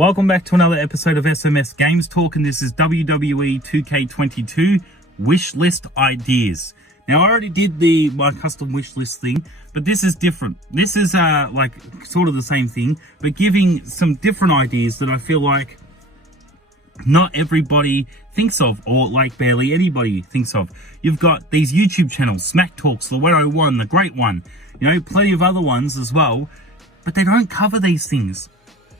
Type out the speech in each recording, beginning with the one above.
Welcome back to another episode of SMS Games Talk, and this is WWE 2K22 wish list ideas. Now, I already did my custom wish list thing, but this is different. This is like sort of the same thing, but giving some different ideas that I feel like not everybody thinks of, or like barely anybody thinks of. You've got these YouTube channels, Smack Talks, the 101, the Great One, you know, plenty of other ones as well, but they don't cover these things.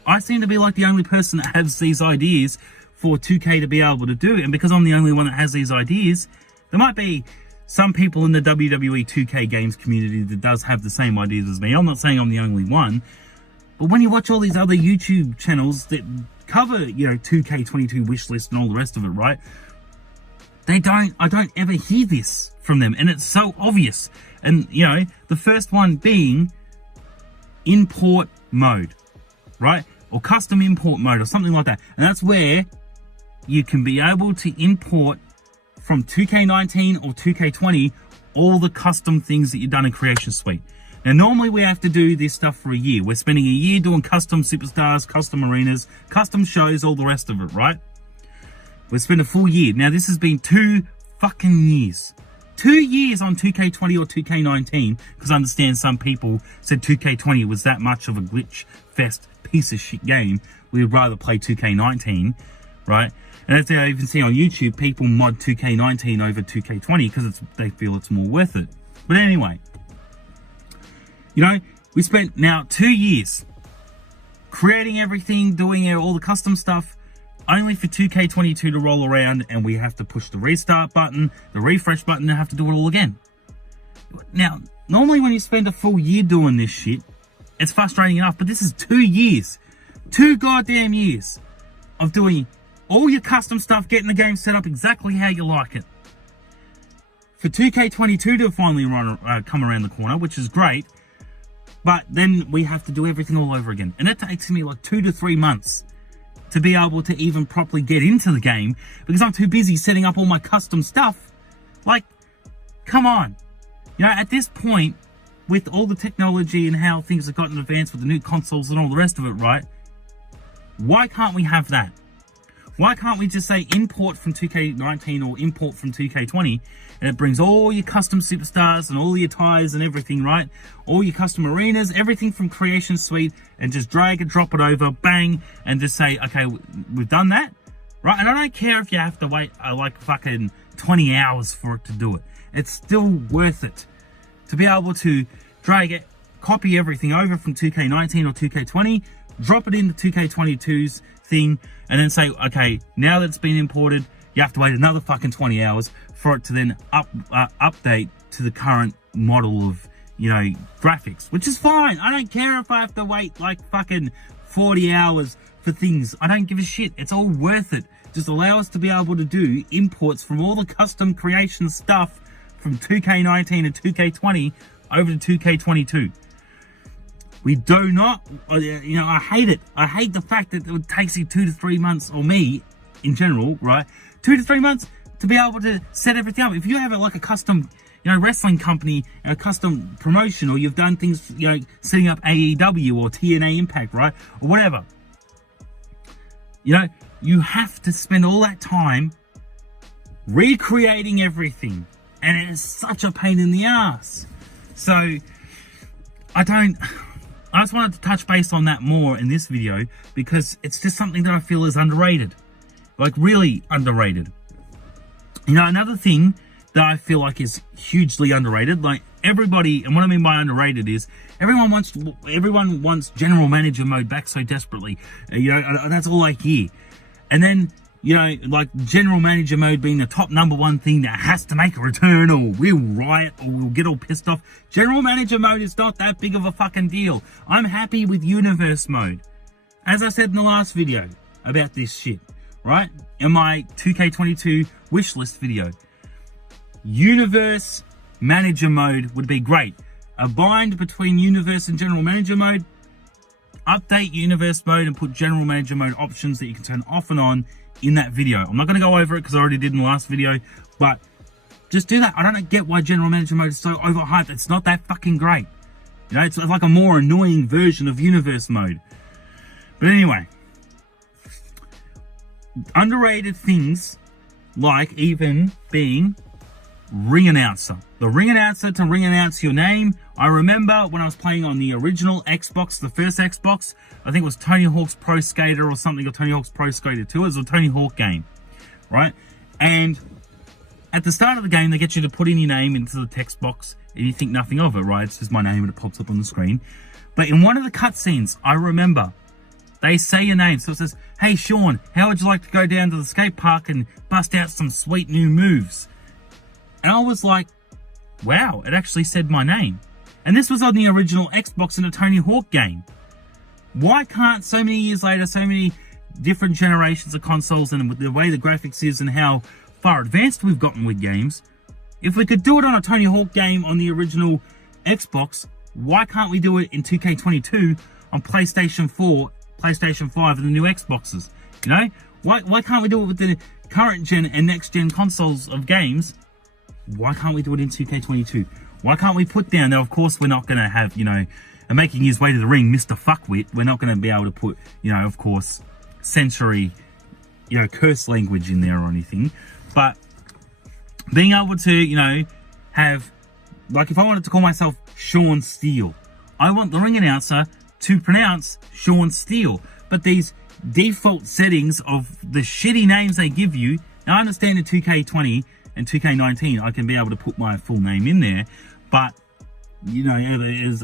I seem to be like the only person that has these ideas for 2K to be able to do it, and because I'm the only one that has these ideas, there might be some people in the WWE 2K games community that does have the same ideas as me. I'm not saying I'm the only one, but when you watch all these other YouTube channels that cover, you know, 2K22 wish list and all the rest of it, right? I don't ever hear this from them, and it's so obvious. And, you know, the first one being import mode, right? Or custom import mode or something like that. And that's where you can be able to import from 2K19 or 2K20 all the custom things that you've done in Creation Suite. Now, normally we have to do this stuff for a year. We're spending a year doing custom superstars, custom arenas, custom shows, all the rest of it, right? We spent a full year. Now, this has been 2 fucking years. 2 years on 2K20 or 2K19, because I understand some people said 2K20 was that much of a glitch fest piece of shit game. We would rather play 2K19, right? And as I even see on YouTube, people mod 2K19 over 2K20 because they feel it's more worth it. But anyway, you know, we spent now 2 years creating everything, doing all the custom stuff, only for 2K22 to roll around, and we have to push the restart button, the refresh button, and have to do it all again. Now, normally when you spend a full year doing this shit, it's frustrating enough, but this is 2 years. 2 goddamn years of doing all your custom stuff, getting the game set up exactly how you like it. For 2K22 to finally come around the corner, which is great, but then we have to do everything all over again. And that takes me like 2 to 3 months to be able to even properly get into the game, because I'm too busy setting up all my custom stuff. Like, come on. You know, at this point, with all the technology and how things have gotten advanced with the new consoles and all the rest of it, right? Why can't we have that? Why can't we just say import from 2K19 or import from 2K20, and it brings all your custom superstars and all your ties and everything, right? All your custom arenas, everything from Creation Suite, and just drag and drop it over, bang, and just say, okay, we've done that, right? And I don't care if you have to wait like fucking 20 hours for it to do it. It's still worth it to be able to drag it, copy everything over from 2K19 or 2K20, drop it into 2K22's thing, and then say, okay, now that it's been imported, you have to wait another fucking 20 hours for it to then update to the current model of, you know, graphics, which is fine. I don't care if I have to wait like fucking 40 hours for things. I don't give a shit. It's all worth it. Just allow us to be able to do imports from all the custom creation stuff from 2K19 and 2K20 over to 2K22. We do not, you know, I hate it. I hate the fact that it takes you 2 to 3 months, or me in general, right? 2 to 3 months to be able to set everything up. If you have like a custom, you know, wrestling company, a custom promotion, or you've done things, you know, setting up AEW or TNA Impact, right? Or whatever. You know, you have to spend all that time recreating everything. And it is such a pain in the ass. So, I just wanted to touch base on that more in this video, because it's just something that I feel is underrated. Like, really underrated. You know, another thing that I feel like is hugely underrated, like everybody, and what I mean by underrated is, everyone wants general manager mode back so desperately. You know, that's all I hear. And then, you know, like general manager mode being the top #1 thing that has to make a return, or we'll riot, or we'll get all pissed off. General manager mode is not that big of a fucking deal. I'm happy with universe mode. As I said in the last video about this shit, right? In my 2K22 wishlist video. Universe manager mode would be great. A bind between universe and general manager mode. Update universe mode and put general manager mode options that you can turn off and on in that video. I'm not going to go over it because I already did in the last video, but just do that. I don't get why general manager mode is so overhyped. It's not that fucking great. You know, it's like a more annoying version of universe mode. But anyway, underrated things like even being ring announcer. The ring announcer to ring announce your name. I remember when I was playing on the original Xbox, the first Xbox, I think it was Tony Hawk's Pro Skater or something, or Tony Hawk's Pro Skater 2. It was a Tony Hawk game, right? And at the start of the game, they get you to put in your name into the text box, and you think nothing of it, right? It's just my name and it pops up on the screen. But in one of the cutscenes, I remember, they say your name. So it says, hey, Sean, how would you like to go down to the skate park and bust out some sweet new moves? And I was like, wow, it actually said my name. And this was on the original Xbox in a Tony Hawk game. Why can't, so many years later, so many different generations of consoles, and with the way the graphics is and how far advanced we've gotten with games, if we could do it on a Tony Hawk game on the original Xbox, why can't we do it in 2K22 on PlayStation 4, PlayStation 5 and the new Xboxes? You know, why can't we do it with the current gen and next gen consoles of games? Why can't we do it in 2K22? Why can't we put down, now of course we're not going to have, you know, making his way to the ring, Mr. Fuckwit, we're not going to be able to put, you know, of course, century, you know, curse language in there or anything, but being able to, you know, have, like if I wanted to call myself Sean Steele, I want the ring announcer to pronounce Sean Steele, but these default settings of the shitty names they give you, now I understand in 2K20 and 2K19 I can be able to put my full name in there, but you know,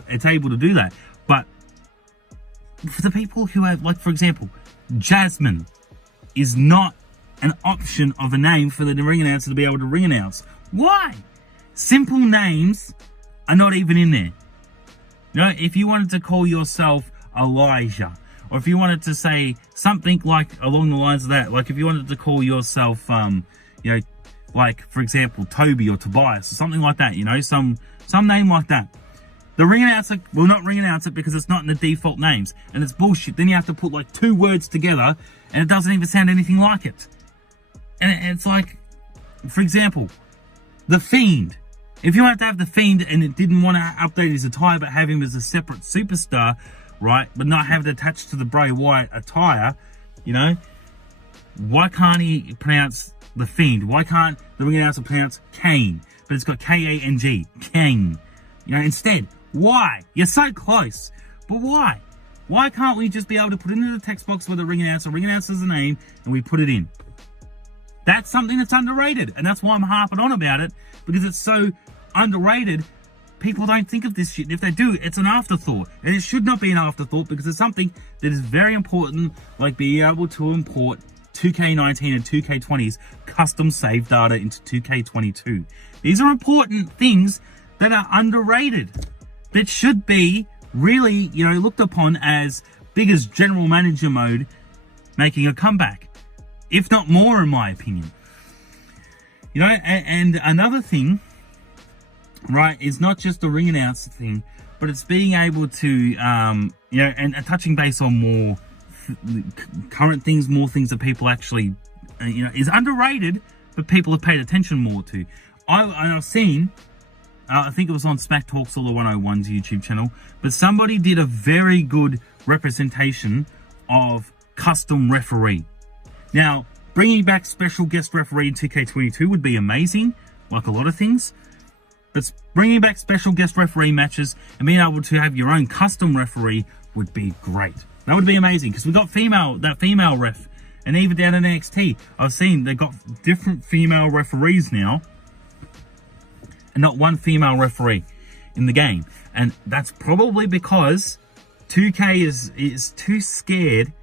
it's able to do that. But for the people who have, like for example, Jasmine is not an option of a name for the ring announcer to be able to ring announce. Why? Simple names are not even in there. You know, if you wanted to call yourself Elijah, or if you wanted to say something like along the lines of that, like if you wanted to call yourself, you know, like for example, Toby or Tobias or something like that, you know, some name like that. The ring announcer will not ring announce it because it's not in the default names, and it's bullshit. Then you have to put like two words together, and it doesn't even sound anything like it. And it's like, for example, The Fiend. If you wanted to have The Fiend and it didn't want to update his attire but have him as a separate superstar, right, but not have it attached to the Bray Wyatt attire, you know, why can't he pronounce The Fiend? Why can't the ring announcer pronounce Kane? But it's got K-A-N-G, Kane. You know, instead, why? You're so close, but why? Why can't we just be able to put it into the text box where the ring announcer's the name, and we put it in? That's something that's underrated, and that's why I'm harping on about it, because it's so underrated. People don't think of this shit, and if they do, it's an afterthought. And it should not be an afterthought, because it's something that is very important, like being able to import 2K19 and 2K20's custom save data into 2K22. These are important things that are underrated, that should be really, you know, looked upon as big as general manager mode making a comeback, if not more, in my opinion. You know, and another thing, right, is not just the ring announcer thing, but it's being able to, you know, and touching base on more current things, more things that people actually, you know, is underrated, but people have paid attention more to. I've seen, I think it was on Smack Talks or the 101's YouTube channel, but somebody did a very good representation of custom referee. Now, bringing back special guest referee in 2K22 would be amazing, like a lot of things, but bringing back special guest referee matches and being able to have your own custom referee would be great. That would be amazing, because we got that female ref, and even down in NXT, I've seen they got different female referees now, and not one female referee in the game. And that's probably because 2K is too scared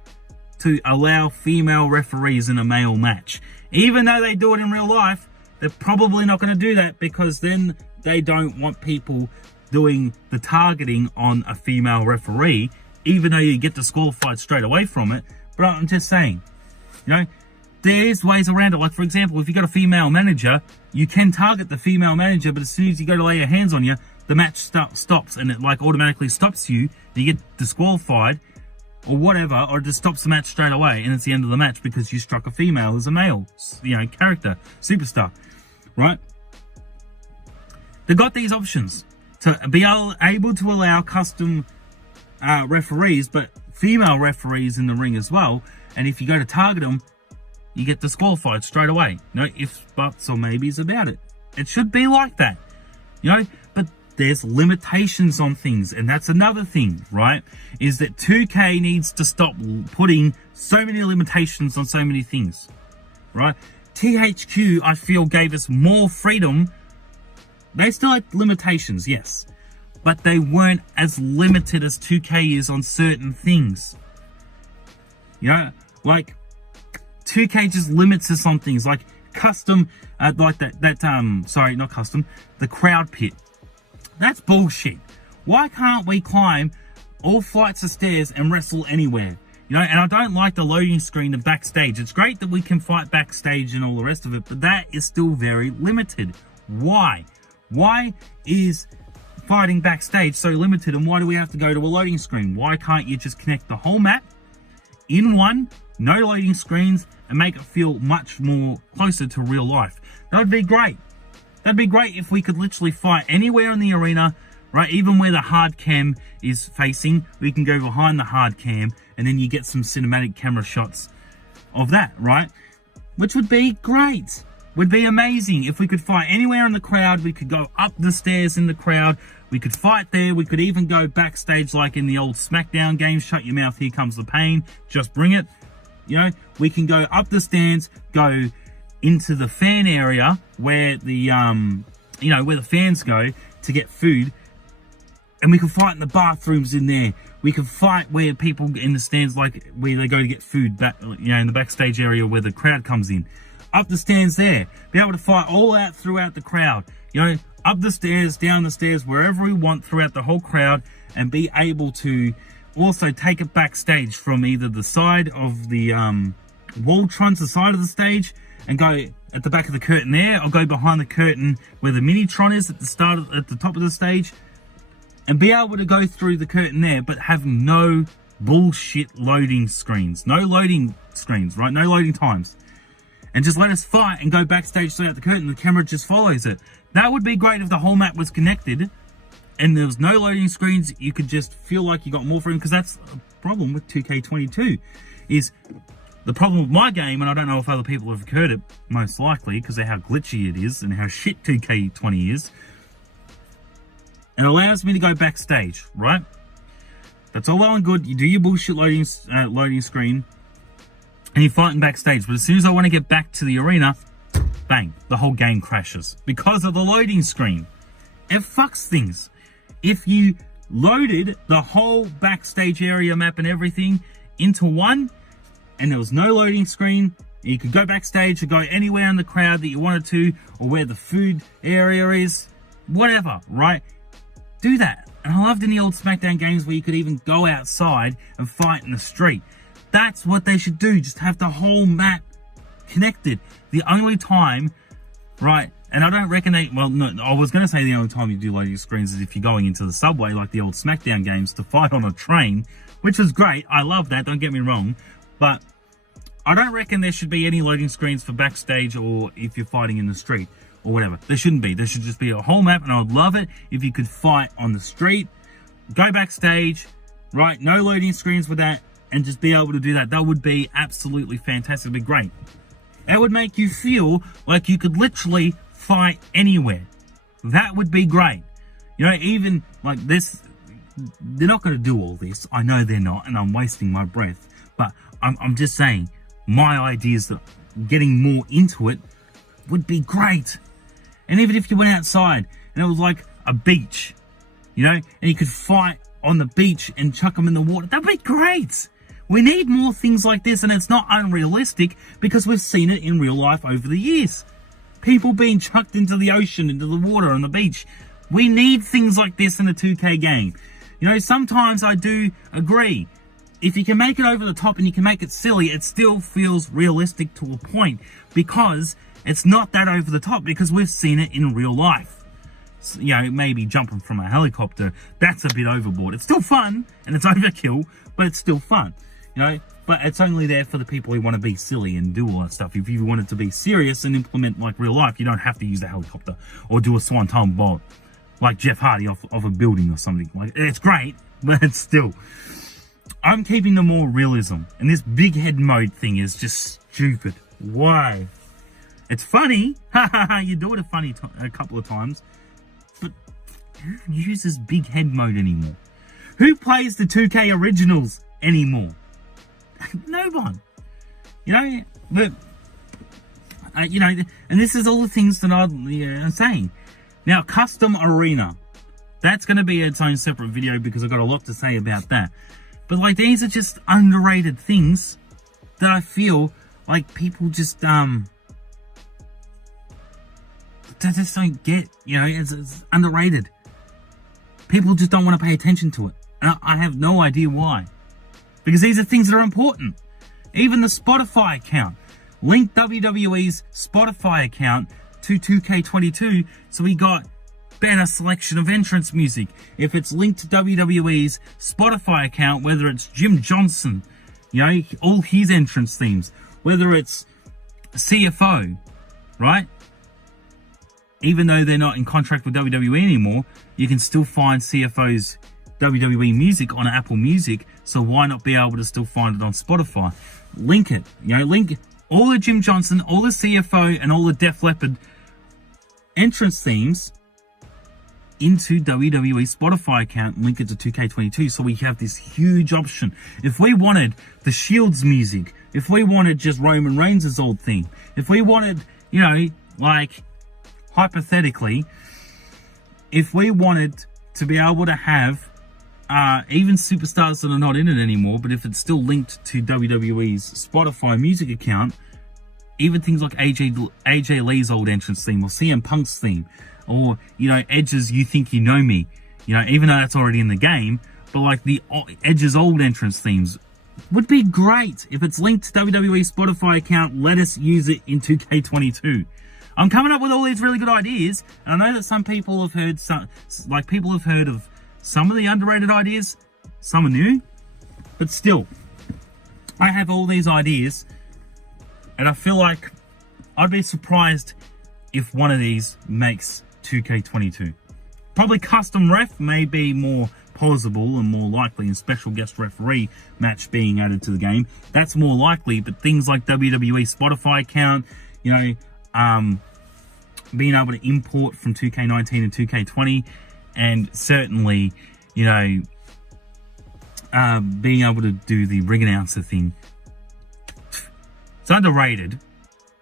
to allow female referees in a male match. Even though they do it in real life, they're probably not going to do that, because then they don't want people doing the targeting on a female referee, even though you get disqualified straight away from it. But I'm just saying, you know, there's ways around it. Like, for example, if you got a female manager, you can target the female manager, but as soon as you go to lay your hands on you, the match stops, and it like automatically stops you, and you get disqualified or whatever, or it just stops the match straight away, and it's the end of the match because you struck a female as a male, you know, character, superstar, right? They've got these options to be able to allow custom referees, but female referees in the ring as well. And if you go to target them, you get disqualified straight away. No ifs, buts, or maybes about it. It should be like that, you know, but there's limitations on things, and that's another thing, right? Is that 2K needs to stop putting so many limitations on so many things, right? THQ, I feel, gave us more freedom. They still had limitations, yes, but they weren't as limited as 2K is on certain things. You know, like 2K just limits us on things like custom, like sorry, not custom, the crowd pit. That's bullshit. Why can't we climb all flights of stairs and wrestle anywhere? You know, and I don't like the loading screen and backstage. It's great that we can fight backstage and all the rest of it, but that is still very limited. Why? Why is fighting backstage so limited, and why do we have to go to a loading screen? Why can't you just connect the whole map in one, no loading screens, and make it feel much more closer to real life? That would be great. That'd be great if we could literally fight anywhere in the arena, right? Even where the hard cam is facing, we can go behind the hard cam, and then you get some cinematic camera shots of that, right? Which would be great. Would be amazing. If we could fight anywhere in the crowd, we could go up the stairs in the crowd, we could fight there, we could even go backstage like in the old SmackDown game, shut your mouth, here comes the pain, just bring it. You know, we can go up the stands, go into the fan area where the, you know, where the fans go to get food, and we can fight in the bathrooms in there. We can fight where people in the stands, like where they go to get food, back, you know, in the backstage area where the crowd comes in. Up the stands there, be able to fight all out throughout the crowd, you know, up the stairs, down the stairs, wherever we want throughout the whole crowd, and be able to also take it backstage from either the side of the Voltron's the side of the stage, and go at the back of the curtain there, or go behind the curtain where the Minitron is at the top of the stage, and be able to go through the curtain there, but have no bullshit loading screens. No loading screens, right? No loading times. And just let us fight and go backstage throughout the curtain. The camera just follows it. That would be great if the whole map was connected and there was no loading screens. You could just feel like you got more freedom, because that's a problem with 2K22. Is the problem with my game, and I don't know if other people have heard it, most likely, because of how glitchy it is and how shit 2K20 is. It allows me to go backstage, right? That's all well and good. You do your bullshit loading screen, and you're fighting backstage. But as soon as I want to get back to the arena, bang, the whole game crashes because of the loading screen. It fucks things. If you loaded the whole backstage area map and everything into one, and there was no loading screen, you could go backstage or go anywhere in the crowd that you wanted to, or where the food area is, whatever, right? Do that. And I loved in the old SmackDown games where you could even go outside and fight in the street. That's what they should do. Just have the whole map connected. The only time, right, and I don't reckon well, no, I was going to say the only time you do loading screens is if you're going into the subway like the old SmackDown games to fight on a train, which is great. I love that, don't get me wrong. But I don't reckon there should be any loading screens for backstage or if you're fighting in the street or whatever. There shouldn't be. There should just be a whole map, and I would love it if you could fight on the street, go backstage, right, no loading screens with that, and just be able to do that. That would be absolutely fantastic. It'd be great. It would make you feel like you could literally fight anywhere. That would be great. You know, even like this, they're not going to do all this. I know they're not, and I'm wasting my breath. But I'm just saying, my ideas that getting more into it would be great. And even if you went outside and it was like a beach, you know, and you could fight on the beach and chuck them in the water, that'd be great. We need more things like this, and it's not unrealistic because we've seen it in real life over the years. People being chucked into the ocean, into the water on the beach. We need things like this in a 2K game. You know, sometimes I do agree. If you can make it over the top and you can make it silly, it still feels realistic to a point, because it's not that over the top, because we've seen it in real life. So, you know, maybe jumping from a helicopter, that's a bit overboard. It's still fun, and it's overkill, but it's still fun, you know. But it's only there for the people who want to be silly and do all that stuff. If you wanted to be serious and implement like real life, you don't have to use a helicopter or do a swanton bomb like Jeff Hardy off a building or something. Like, it's great, but it's still... I'm keeping the more realism, and this big head mode thing is just stupid. Why? It's funny. You do it a couple of times. But who uses big head mode anymore? Who plays the 2K originals anymore? No one. You know, but, you know, and this is all the things that I'm saying. Now, custom arena. That's going to be its own separate video because I've got a lot to say about that. But, like, these are just underrated things that I feel like people just, they just don't get, you know, it's underrated. People just don't want to pay attention to it. And I have no idea why. Because these are things that are important. Even the Spotify account. Link WWE's Spotify account to 2K22 so we got better selection of entrance music. If it's linked to WWE's Spotify account, whether it's Jim Johnson, you know, all his entrance themes, whether it's CFO, right? Even though they're not in contract with WWE anymore, you can still find CFO's WWE music on Apple Music, so why not be able to still find it on Spotify? Link it, you know, link all the Jim Johnson, all the CFO, and all the Def Leppard entrance themes into WWE Spotify account and link it to 2K22, so we have this huge option. If we wanted the Shield's music, if we wanted just Roman Reigns' old theme, if we wanted, you know, like, hypothetically, if we wanted to be able to have even superstars that are not in it anymore, but if it's still linked to WWE's Spotify music account, even things like AJ Lee's old entrance theme or CM Punk's theme, or, you know, Edge's You Think You Know Me, you know, even though that's already in the game, but like the Edge's old entrance themes would be great. If it's linked to WWE Spotify account, let us use it in 2K22. I'm coming up with all these really good ideas, and I know that some people have heard people have heard of some of the underrated ideas, some are new, but still, I have all these ideas, and I feel like I'd be surprised if one of these makes 2K22. Probably custom ref may be more plausible and more likely, and special guest referee match being added to the game. That's more likely, but things like WWE Spotify account, you know, being able to import from 2K19 and 2K20, and certainly, you know, being able to do the ring announcer thing. It's underrated,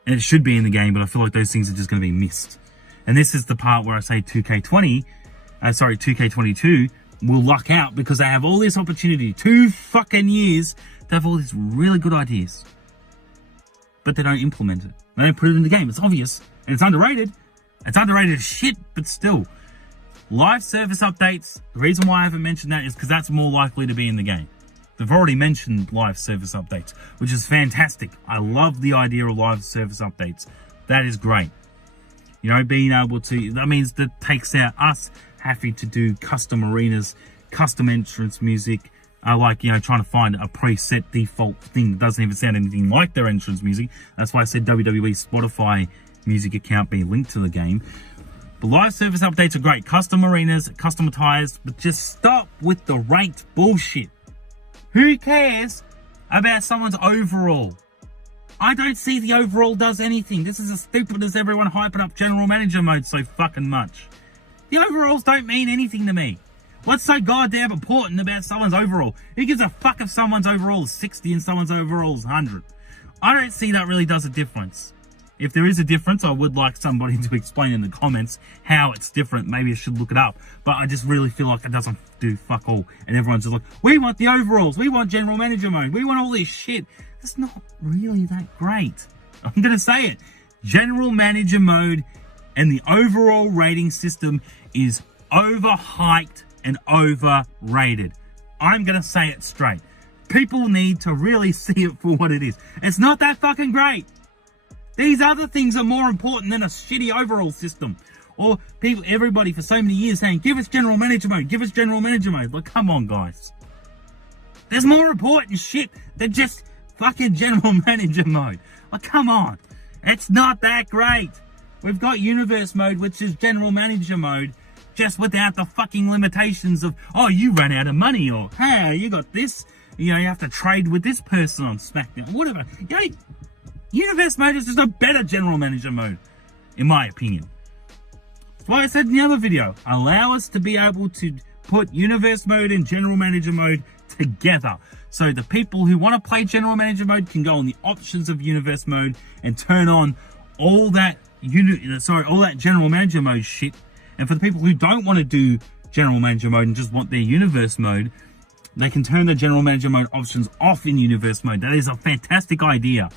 and it should be in the game, but I feel like those things are just going to be missed. And this is the part where I say 2K22 will luck out because they have all this opportunity, 2 fucking years, to have all these really good ideas. But they don't implement it. They don't put it in the game. It's obvious, and it's underrated. It's underrated as shit, but still. Live service updates, the reason why I haven't mentioned that is because that's more likely to be in the game. They've already mentioned live service updates, which is fantastic. I love the idea of live service updates. That is great. You know, being able to, that means that takes out us having to do custom arenas, custom entrance music, like, you know, trying to find a preset default thing that doesn't even sound anything like their entrance music. That's why I said WWE Spotify music account being linked to the game. But live service updates are great. Custom arenas, custom attires, but just stop with the ranked bullshit. Who cares about someone's overall? I don't see the overall does anything. This is as stupid as everyone hyping up general manager mode so fucking much. The overalls don't mean anything to me. What's so goddamn important about someone's overall? Who gives a fuck if someone's overall is 60 and someone's overall is 100? I don't see that really does a difference. If there is a difference, I would like somebody to explain in the comments how it's different. Maybe I should look it up. But I just really feel like it doesn't do fuck all. And everyone's just like, we want the overalls. We want general manager mode. We want all this shit. It's not really that great. I'm going to say it. General manager mode and the overall rating system is overhyped and overrated. I'm going to say it straight. People need to really see it for what it is. It's not that fucking great. These other things are more important than a shitty overall system. Or people, everybody for so many years saying, give us general manager mode, give us general manager mode. Like, come on, guys. There's more important shit than just fucking general manager mode. Like, come on. It's not that great. We've got universe mode, which is general manager mode, just without the fucking limitations of, oh, you ran out of money, or, hey, you got this, you know, you have to trade with this person on SmackDown, whatever. You know, Universe mode is just a better general manager mode, in my opinion. That's why I said in the other video, allow us to be able to put universe mode and general manager mode together. So the people who want to play general manager mode can go on the options of universe mode and turn on all that general manager mode shit. And for the people who don't want to do general manager mode and just want their universe mode, they can turn the general manager mode options off in universe mode. That is a fantastic idea.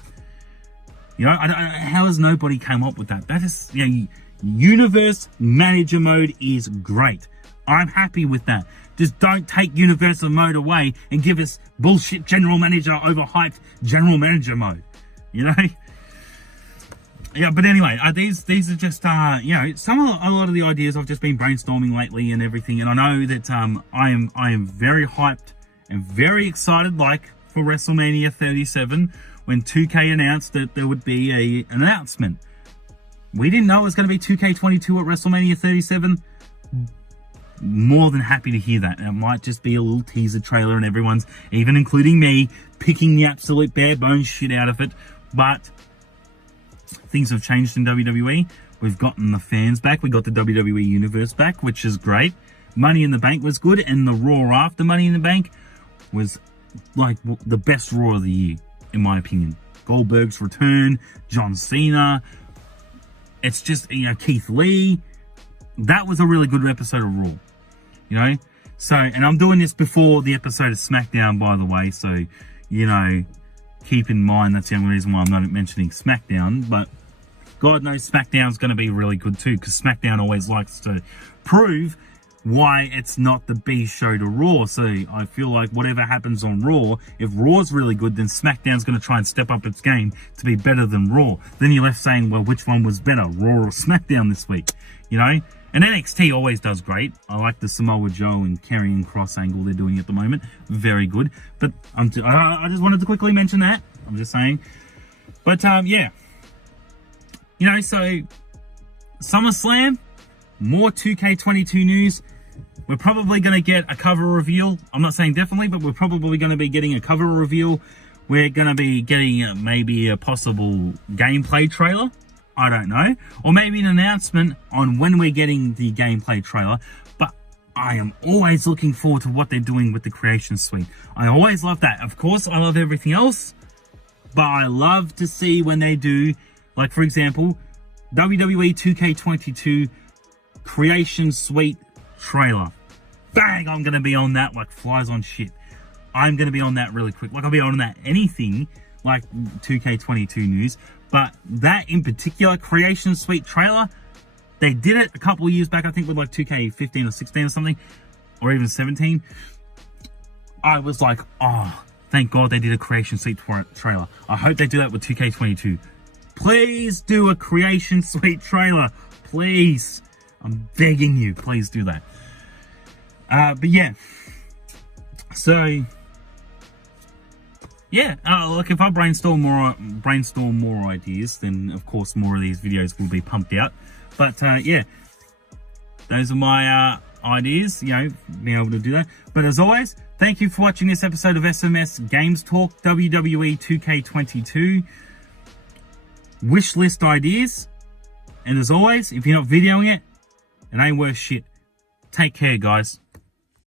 You know, how has nobody come up with that? That is, you know, universe manager mode is great. I'm happy with that. Just don't take universal mode away and give us bullshit general manager, overhyped general manager mode. You know? Yeah, but anyway, these are just, you know, a lot of the ideas I've just been brainstorming lately and everything. And I know that I am very hyped and very excited, like for WrestleMania 37, when 2K announced that there would be an announcement. We didn't know it was going to be 2K22 at WrestleMania 37. More than happy to hear that. And it might just be a little teaser trailer and everyone's, even including me, picking the absolute bare bones shit out of it. But things have changed in WWE. We've gotten the fans back. We got the WWE Universe back, which is great. Money in the Bank was good. And the Raw after Money in the Bank was like the best Raw of the year, in my opinion. Goldberg's return, John Cena. It's just, you know, Keith Lee. That was a really good episode of Raw, you know? So, and I'm doing this before the episode of SmackDown, by the way. So, you know, keep in mind, that's the only reason why I'm not mentioning SmackDown. But God knows SmackDown's going to be really good too, because SmackDown always likes to prove why it's not the B show to Raw. So I feel like whatever happens on Raw, if Raw's really good, then SmackDown's going to try and step up its game to be better than Raw. Then you're left saying, well, which one was better, Raw or SmackDown this week? You know? And NXT always does great. I like the Samoa Joe and Karrion Kross angle they're doing at the moment. Very good. But I just wanted to quickly mention that. I'm just saying. But yeah. You know, so SummerSlam, more 2K22 news. We're probably going to get a cover reveal. I'm not saying definitely, but we're probably going to be getting a cover reveal. We're going to be getting maybe a possible gameplay trailer. I don't know. Or maybe an announcement on when we're getting the gameplay trailer. But I am always looking forward to what they're doing with the Creation Suite. I always love that. Of course, I love everything else. But I love to see when they do, like, for example, WWE 2K22 Creation Suite trailer. Bang! I'm going to be on that like flies on shit. I'm going to be on that really quick. Like, I'll be on that anything like 2K22 news. But that in particular, Creation Suite trailer, they did it a couple of years back, I think with like 2K15 or 16 or something, or even 17. I was like, oh, thank God they did a Creation Suite trailer. I hope they do that with 2K22. Please do a Creation Suite trailer. Please. I'm begging you. Please do that. But yeah. So yeah, look, if I brainstorm more ideas, then of course more of these videos will be pumped out. But yeah, those are my ideas, you know, being able to do that. But as always, thank you for watching this episode of SMS Games Talk WWE 2K22 Wishlist Ideas. And as always, if you're not videoing it, it ain't worth shit. Take care, guys.